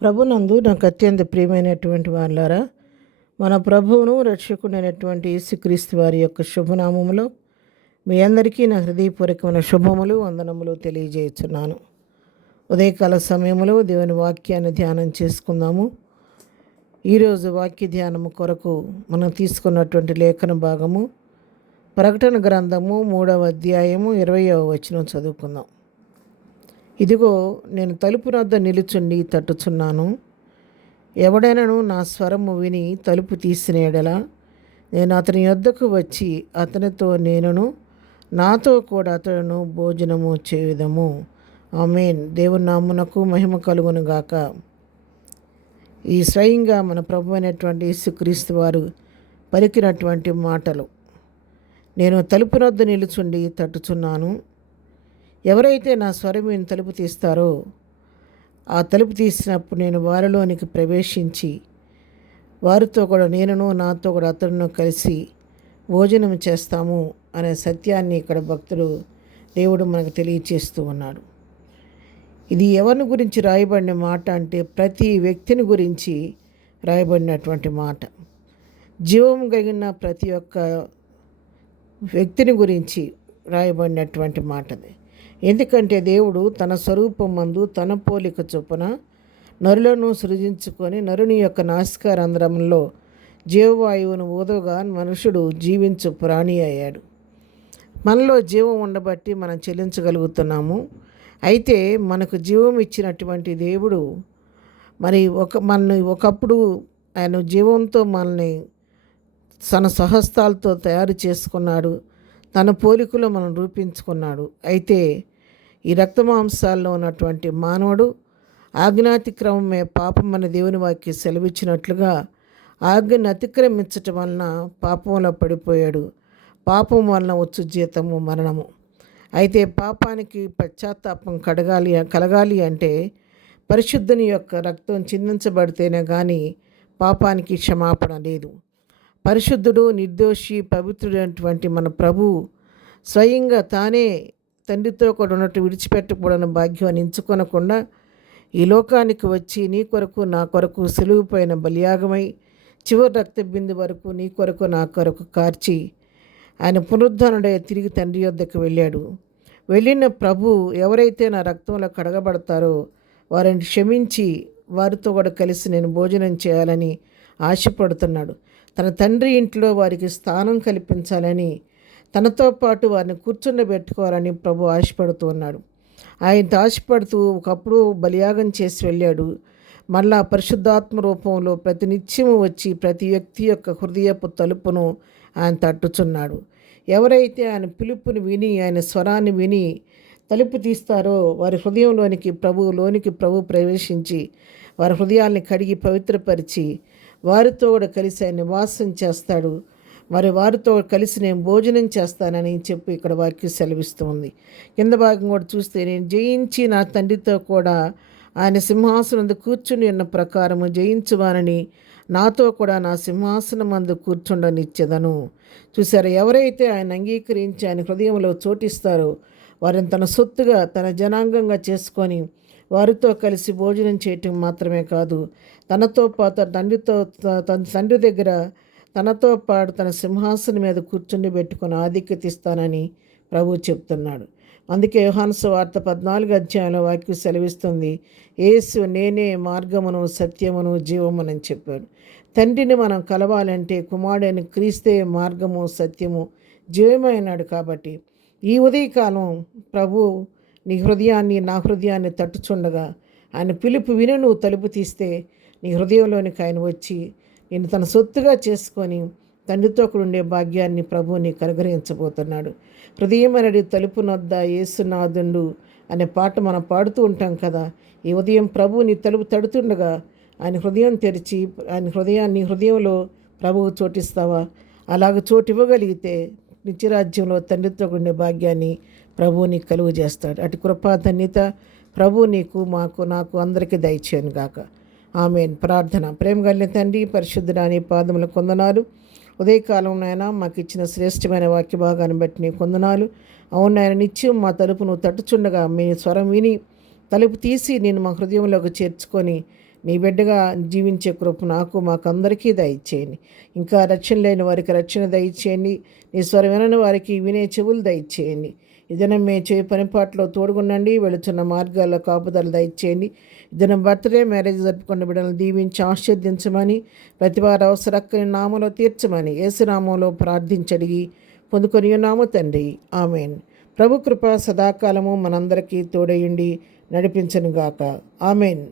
ప్రభునందు నాకు అత్యంత ప్రియమైనటువంటి వారులారా, మన ప్రభువును రక్షకుడైనటువంటి యేసుక్రీస్తు వారి యొక్క శుభనామములో మీ అందరికీ నా హృదయపూర్వకమైన శుభములు వందనములు తెలియజేస్తున్నాను. ఉదయకాల సమయంలో దేవుని వాక్యాన్ని ధ్యానం చేసుకుందాము. ఈరోజు వాక్య ధ్యానము కొరకు మనం తీసుకున్నటువంటి లేఖన భాగము ప్రకటన గ్రంథము 3వ అధ్యాయము 20వ వచనం చదువుకుందాం. ఇదిగో నేను తలుపు వద్ద నిలుచుండి తట్టుచున్నాను. ఎవడైనను నా స్వరము విని తలుపు తీసిన ఎడల నేను అతని యొద్దకు వచ్చి అతనితో నేనును నాతో కూడా అతడును భోజనము చేయుదము. ఆమేన్. దేవుని నామునకు మహిమ కలుగును గాక. ఈ స్వయంగా మన ప్రభు అయినటువంటి యేసుక్రీస్తు వారు పలికినటువంటి మాటలు. నేను తలుపు వద్ద నిలుచుండి తట్టుచున్నాను. ఎవరైతే నా స్వరం విని తలుపు తీస్తారో ఆ తలుపు తీసినప్పుడు నేను వారిలోనికి ప్రవేశించి వారితో కూడా నేనును నాతో కూడా అతడును కలిసి భోజనం చేస్తాము అనే సత్యాన్ని ఇక్కడ భక్తుడు దేవుడు మనకు తెలియచేస్తూ ఉన్నాడు. ఇది ఎవరిని గురించి రాయబడిన మాట అంటే ప్రతి వ్యక్తిని గురించి రాయబడినటువంటి మాట. జీవం కలిగిన ప్రతి ఒక్క వ్యక్తిని గురించి రాయబడినటువంటి మాటది. ఎందుకంటే దేవుడు తన స్వరూపమందు తన పోలిక చొప్పున నరులను సృజించుకొని నరుని యొక్క నాసికారంధ్రంలో జీవవాయువును ఊదగా మనుషుడు జీవించు ప్రాణి అయ్యాడు. మనలో జీవం ఉండబట్టి మనం చెల్లించగలుగుతున్నాము. అయితే మనకు జీవం ఇచ్చినటువంటి దేవుడు మనల్ని ఒకప్పుడు ఆయన జీవంతో మనల్ని తన స్వహస్తాలతో తయారు చేసుకున్నాడు. తన పోలికలో మనం రూపించుకున్నాడు. అయితే ఈ రక్తమాంసాల్లో ఉన్నటువంటి మానవుడు ఆజ్ఞాతిక్రమమే పాపం మన దేవుని వాక్యం సెలవిచ్చినట్లుగా ఆజ్ఞను అతిక్రమించటం వలన పాపంలో పడిపోయాడు. పాపం వలన వచ్చు జీతము మరణము. అయితే పాపానికి పశ్చాత్తాపం కలగాలి అంటే పరిశుద్ధుని యొక్క రక్తం చిందించబడితేనే కానీ పాపానికి క్షమాపణ లేదు. పరిశుద్ధుడు, నిర్దోషి, పవిత్రుడైనటువంటి మన ప్రభు స్వయంగా తానే తండ్రితో కూడా ఉన్నట్టు విడిచిపెట్టకూడని భాగ్యాన్ని ఎంచుకొనకుండా ఈ లోకానికి వచ్చి నీ కొరకు నా కొరకు సిలువుపైన బలియాగమై చివరి రక్త బిందు వరకు నీ కొరకు నా కొరకు కార్చి ఆయన పునరుద్ధరణుడే తిరిగి తండ్రి యొద్దకు వెళ్ళాడు. వెళ్ళిన ప్రభు ఎవరైతే నా రక్తంలో కడగబడతారో వారిని క్షమించి వారితో కూడా కలిసి నేను భోజనం చేయాలని ఆశపడుతున్నాడు. తన తండ్రి ఇంట్లో వారికి స్థానం కల్పించాలని తనతో పాటు వారిని కూర్చుండబెట్టుకోవాలని ప్రభు ఆశపడుతూ ఉన్నాడు. ఆయన ఆశపడుతూ ఒకప్పుడు బలియాగం చేసి వెళ్ళాడు. మళ్ళా పరిశుద్ధాత్మ రూపంలో ప్రతినిత్యము వచ్చి ప్రతి వ్యక్తి యొక్క హృదయపు తలుపును ఆయన తట్టుచున్నాడు. ఎవరైతే ఆయన పిలుపుని విని ఆయన స్వరాన్ని విని తలుపు తీస్తారో వారి హృదయంలోనికి ప్రభు ప్రవేశించి వారి హృదయాల్ని కడిగి పవిత్రపరిచి వారితో కూడా కలిసి ఆయన నివాసం చేస్తాడు. వారితో కలిసి నేను భోజనం చేస్తానని చెప్పి ఇక్కడ వాక్యం సెలవిస్తుంది. కింద భాగం కూడా చూస్తే నేను జయించి నా తండ్రితో కూడా ఆయన సింహాసనం కూర్చుని ఉన్న ప్రకారము జయించువానని నాతో కూడా నా సింహాసనం మందు కూర్చుండనిచ్చేదను. చూసారా, ఎవరైతే ఆయన అంగీకరించి ఆయన హృదయంలో చోటిస్తారో వారిని తన సొత్తుగా తన జనాంగంగా చేసుకొని వారితో కలిసి భోజనం చేయటం మాత్రమే కాదు, తనతో పాటు తన తండ్రి దగ్గర తనతో పాటు తన సింహాసనం మీద కూర్చుండి పెట్టుకుని ఆధిక్యత ఇస్తానని ప్రభు చెప్తున్నాడు. అందుకే యోహాను సువార్త 14వ అధ్యాయంలో వాక్యం సెలవిస్తుంది, యేసు నేనే మార్గమును సత్యమును జీవమునని చెప్పాడు. తండ్రిని మనం కలవాలంటే కుమారుడైన క్రీస్తే మార్గము సత్యము జీవమైనాడు. కాబట్టి ఈ ఉదయకాలం ప్రభు నీ హృదయాన్ని నా హృదయాన్ని తట్టుచుండగా ఆయన పిలుపు విని నువ్వు తలుపు తీస్తే నీ హృదయంలోనికి ఆయన వచ్చి నేను తన సొత్తుగా చేసుకొని తండ్రితో కూడా ఉండే భాగ్యాన్ని ప్రభు నీకు అనుగ్రహించబోతున్నాడు. హృదయమనడి తలుపు నొద్ద యేసునాథుండు అనే పాట మనం పాడుతూ ఉంటాం కదా. ఈ ఉదయం ప్రభు నీ తలుపు తడుతుండగా ఆయన హృదయం తెరిచి నీ హృదయంలో ప్రభువు చోటిస్తావా? అలాగ చోటు ఇవ్వగలిగితే నిత్యరాజ్యంలో తండ్రితో ఉండే భాగ్యాన్ని ప్రభు నీకు కలుగు చేస్తాడు. అటు కృపాధన్యత ప్రభు నీకు నాకు అందరికీ దయచేయను గాక. ఆమేన్. ప్రార్థన. ప్రేమ కలిగిన తండ్రి, పరిశుద్ధుడాని పాదముల కొందనాలు. ఉదయకాలం నాయన మాకు ఇచ్చిన శ్రేష్టమైన వాక్య భాగాన్ని బట్టి నీ కొందనాలు. అవును నాయన, నిత్యం మా తలుపును తట్టుచుండగా మీ స్వరం విని తలుపు తీసి నేను మా హృదయంలోకి చేర్చుకొని నీ బిడ్డగా జీవించే కృప నాకు మాకందరికీ దయచేయండి. ఇంకా రక్షణ లేని వారికి రక్షణ దయచేయండి. నీ స్వరం వినని వారికి వినే చెవులు దయచేయండి. ఈ దినం మే చేయ పనిపాట్లో తోడుగుండండి. వెళుతున్న మార్గాల్లో కాపుదలు దయచేయండి. ఈ దినం బర్త్డే మ్యారేజ్ జరుపుకున్న బిడ్డలను దీవించి ఆశీర్దించమని, ప్రతి వారి అవసరక్కని నామంలో తీర్చమని యేసునామంలో ప్రార్థించడిగి పొందుకొని ఉన్నాము తండ్రి. ఆమెన్. ప్రభు కృప సదాకాలము మనందరికీ తోడయుండి నడిపించనుగాక. ఆమెన్.